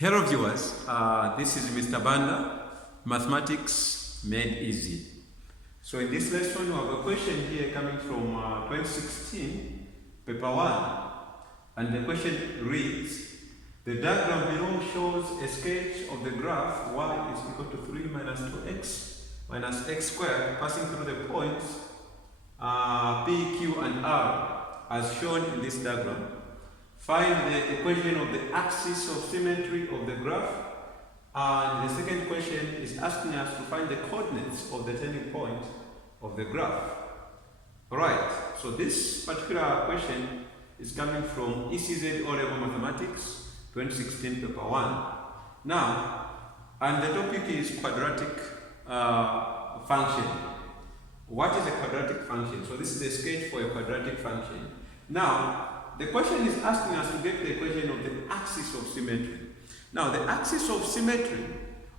Hello viewers, this is Mr. Banda, Mathematics Made Easy. So in this lesson we have a question here coming from 2016, paper 1. And the question reads, the diagram below shows a sketch of the graph y is equal to 3 minus 2x minus x squared passing through the points P, Q and R as shown in this diagram. Find the equation of the axis of symmetry of the graph, and the second question is asking us to find the coordinates of the turning point of the graph. Alright, so this particular question is coming from ECZ O-Level Mathematics 2016 paper 1. Now, and the topic is quadratic function. What is a quadratic function? So this is a sketch for a quadratic function. Now, the question is asking us to get the equation of the axis of symmetry. Now, the axis of symmetry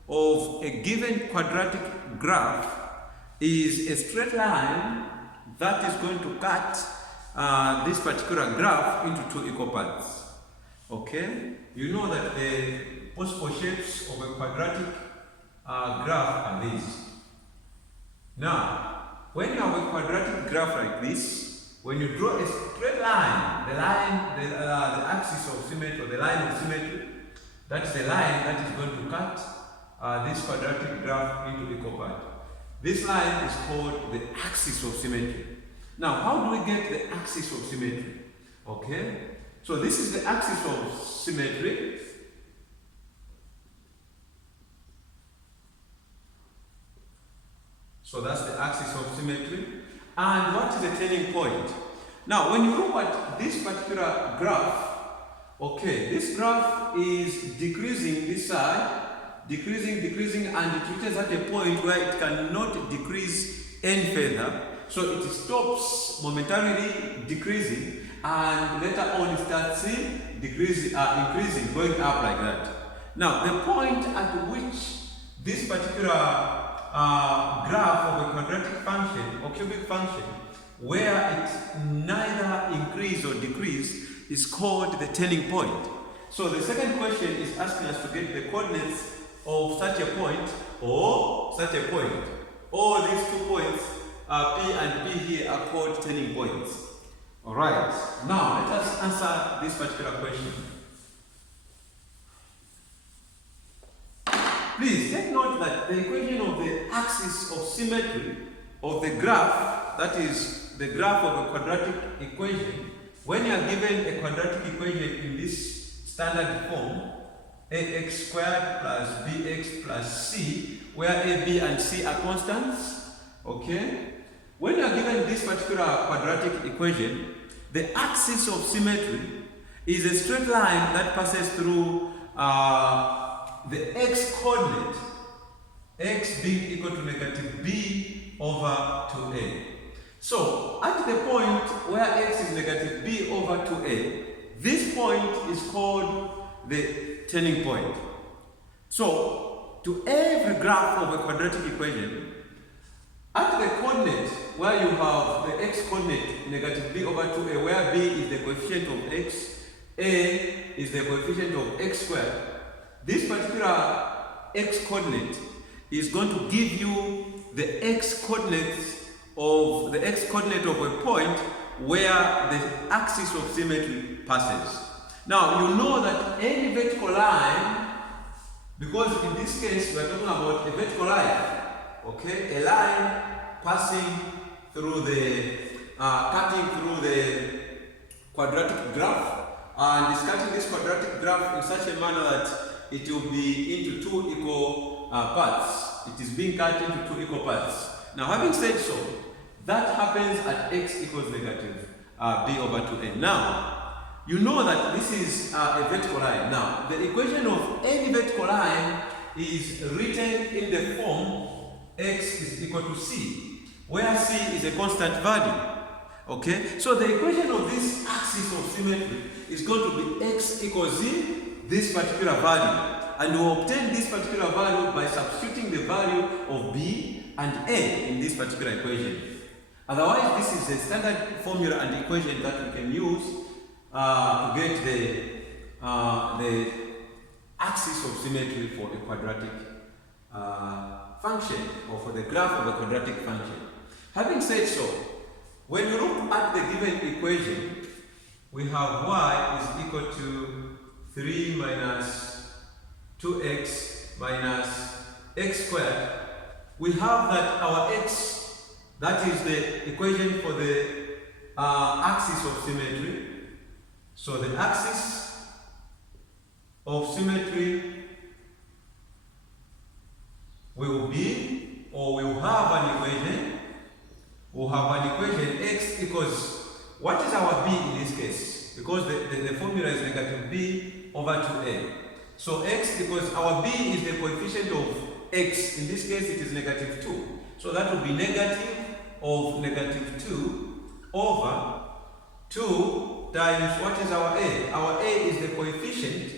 of a given quadratic graph is a straight line that is going to cut this particular graph into two equal parts. Okay? You know that the possible shapes of a quadratic graph are these. Now, when you have a quadratic graph like this, when you draw a straight line, the axis of symmetry, or the line of symmetry, that's the line that is going to cut this quadratic graph into equal parts. This line is called the axis of symmetry. Now, how do we get the axis of symmetry? Okay, so this is the axis of symmetry. So that's the axis of symmetry. And what is the turning point? Now, when you look at this particular graph, okay, this graph is decreasing this side, decreasing, and it reaches at a point where it cannot decrease any further. So it stops momentarily decreasing, and later on it starts increasing, going up like that. Now, the point at which this particular graph of a quadratic function or cubic function where it neither increase or decrease is called the turning point. So the second question is asking us to get the coordinates of such a point or such a point. All these 2 points, P and P here, are called turning points. Alright, now let us answer this particular question. Please take note that the equation of the axis of symmetry of the graph, that is the graph of a quadratic equation, when you are given a quadratic equation in this standard form, ax squared plus bx plus c, where a, b and c are constants, okay? When you are given this particular quadratic equation, the axis of symmetry is a straight line that passes through the x coordinate, x being equal to negative b over 2a. So, at the point where x is negative b over 2a, this point is called the turning point. So, to every graph of a quadratic equation, at the coordinate where you have the x coordinate negative b over 2a, where b is the coefficient of x, a is the coefficient of x squared, this particular x coordinate is going to give you the x coordinate of a point where the axis of symmetry passes. Now, you know that any vertical line, because in this case we are talking about a vertical line, okay, a line passing through the cutting through the quadratic graph, and is cutting this quadratic graph in such a manner that it will be into 2 equal parts. It is being cut into 2 equal parts. Now, having said so, that happens at x equals negative b over 2a. Now, you know that this is a vertical line. Now, the equation of any vertical line is written in the form x is equal to c, where c is a constant value. Okay? So, the equation of this axis of symmetry is going to be x equals this particular value, and we obtain this particular value by substituting the value of b and a in this particular equation. Otherwise, this is a standard formula and equation that we can use to get the axis of symmetry for a quadratic function, or for the graph of a quadratic function. Having said so, when you look at the given equation, we have y is equal to 3 minus 2x minus x squared. We have that our x, that is the equation for the axis of symmetry. So the axis of symmetry will be, or we will have an equation. We'll have an equation x equals, what is our b in this case? Because the formula is negative b over 2a. So x equals, our b is the coefficient of x. In this case, it is negative 2. So that will be negative of negative 2 over 2 times, what is our a? Our a is the coefficient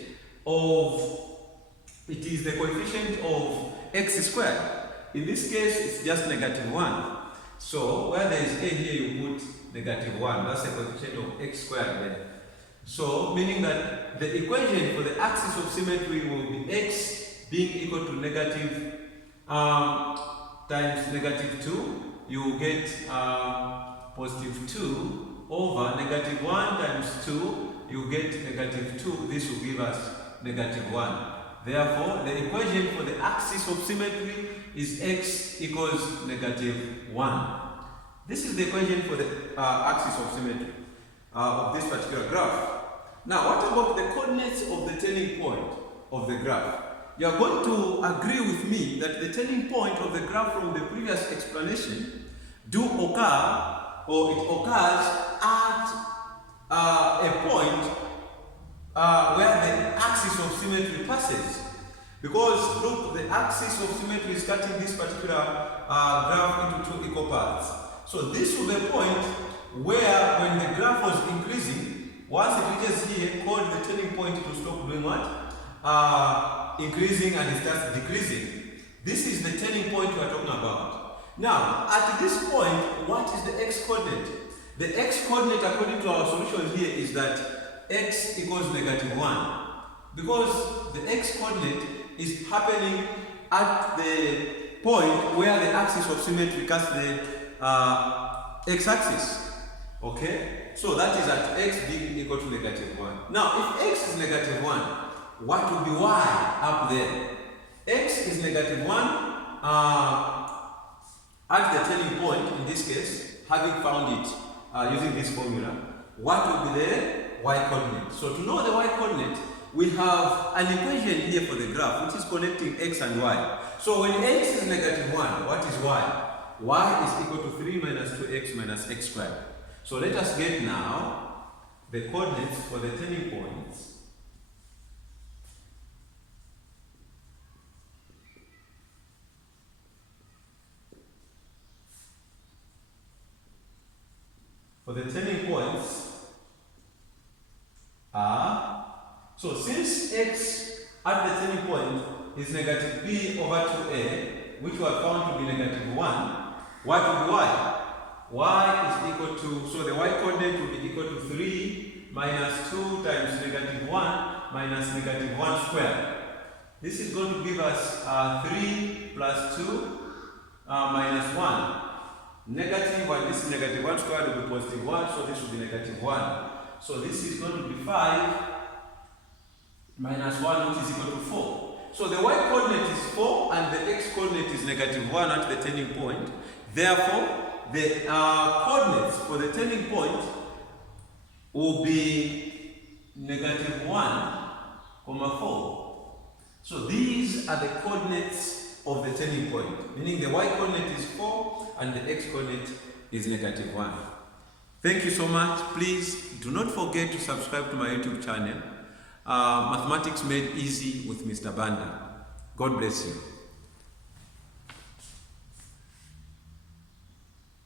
of, it is the coefficient of x squared. In this case, it's just negative 1. So where there is a here, you put negative 1. That's the coefficient of x squared there. So meaning that the equation for the axis of symmetry will be x being equal to negative times negative 2. You will get positive 2 over negative 1 times 2. You get negative 2. This will give us negative 1. Therefore, the equation for the axis of symmetry is x equals negative 1. This is the equation for the axis of symmetry of this particular graph. Now, what about the coordinates of the turning point of the graph? You are going to agree with me that the turning point of the graph from the previous explanation do occur, or it occurs at a point where the axis of symmetry passes. Because look, the axis of symmetry is cutting this particular graph into two equal parts. So this will be a point where, when the graph was increasing, once it reaches here, called the turning point to stop doing what? Increasing, and it starts decreasing. This is the turning point we are talking about. Now, at this point, what is the x-coordinate? The x-coordinate, according to our solution here, is that x equals negative 1. Because the x-coordinate is happening at the point where the axis of symmetry cuts the x-axis. Okay? So that is at x being equal to negative 1. Now, if x is negative 1, what will be y up there? X is negative 1 at the turning point, in this case, having found it using this formula. What will be the y-coordinate? So to know the y-coordinate, we have an equation here for the graph, which is connecting x and y. So when x is negative 1, what is y? Y is equal to 3 minus 2x minus x squared. So let us get now the coordinates for the turning points. For the turning points are, so since x at the turning point is negative b over 2a, which we have found to be negative 1, what will be y? Y is equal to, so the y-coordinate will be equal to 3 minus 2 times negative 1 minus negative 1 squared. This is going to give us 3 plus 2 minus 1. Negative 1, this is negative 1 squared will be positive 1, so this will be negative 1. So this is going to be 5 minus 1, which is equal to 4. So the y-coordinate is 4 and the x-coordinate is negative 1 at the turning point. Therefore, the coordinates for the turning point will be negative 1, 4. So these are the coordinates of the turning point, meaning the y-coordinate is 4 and the x-coordinate is negative 1. Thank you so much. Please do not forget to subscribe to my YouTube channel, Mathematics Made Easy with Mr. Banda. God bless you.